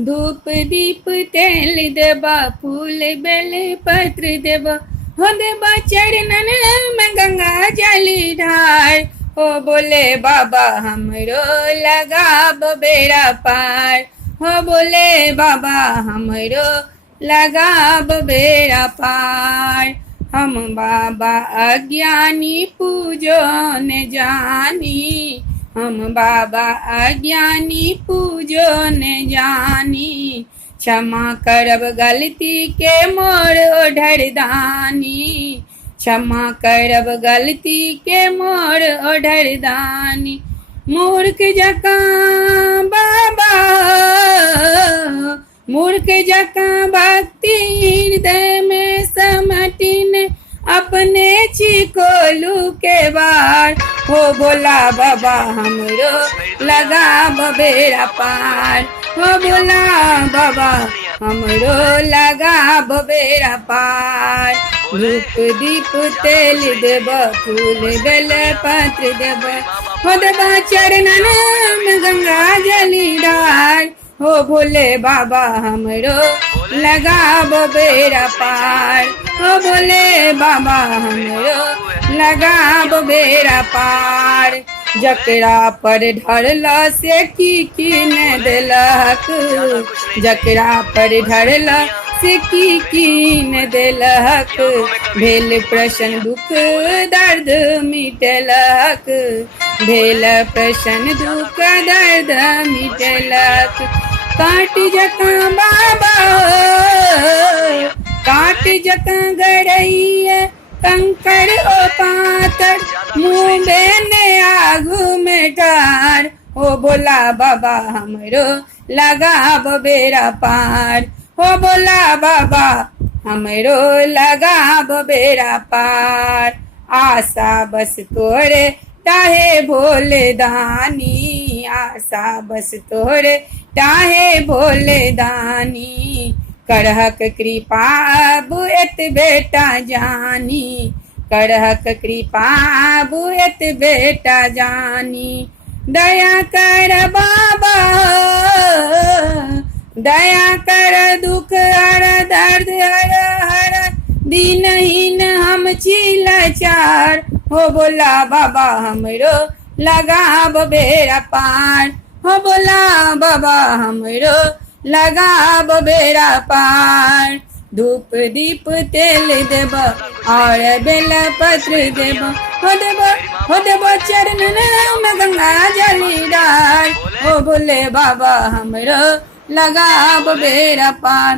धूप दीप तेल देबा, फूल बेल पत्र देबा, हो देबा चरणन में गंगा जली ढार। हो बोले बाबा हमरो लगाब बेड़ा पार, हो बोले बाबा हमरो लगाब बेड़ा पार। हम बाबा अज्ञानी पूजो न जानी, हम बाबा अज्ञानी पूजो न जानी। क्षमा करब गलती के मोर ओढ़र दानी, क्षमा करब गलती के मोर ओढ़र दानी। मूर्ख जकाँ बाबा, मूर्ख जकाँ भक्ति हृदय में समटिन, अपने चिकोलू के बार। हो बोला बाबा हमरो लगाब बेड़ा पार, हो बोला बाबा हमरो लगाब बेड़ा पार। धूप दीप तेल देब, फूल बेल पत्र देब, हो देबा चरणन में गंगा जली ढार। हो भोले बाबा हमरो लगाब बेड़ा पार, हो भोले बाबा हमरो लगाब बेड़ा पार। जकरा पर ढरला से की न देलक, जकरा पर ढरला से की न देलक। भेल प्रश्न दुख दर्द मिटलक, भेल प्रश्न दुख दर्द मिटलक। काट जकाँ बाबा, काट जकाँ गरैया कंकर ओ पातर, मुँह बेने आगू में ठार। हो बोला बाबा हमरो लगाब बेड़ा पार, हो बोला बाबा हमरो लगाब बेड़ा पार। आशा बस तोरे ताहे भोले दानी, आशा बस तोरे ताहे भोले दानी। करहक कृपा बुएत बेटा जानी, करहक कृपा बुएत बेटा जानी। दया कर बाबा, दया कर दुख हर दर्द हर हर, दीनहीन हम छी लाचार। हो बोला बाबा हमरो लगाब बेड़ा पार, हो बोला बाबा हमरो लगाब बेड़ा पार। धूप दीप तेल देब और बेल पत्र देब, हो देब चरणन में गंगा जली ढार। हो बोले बाबा हमरो लगाब बेड़ा पार।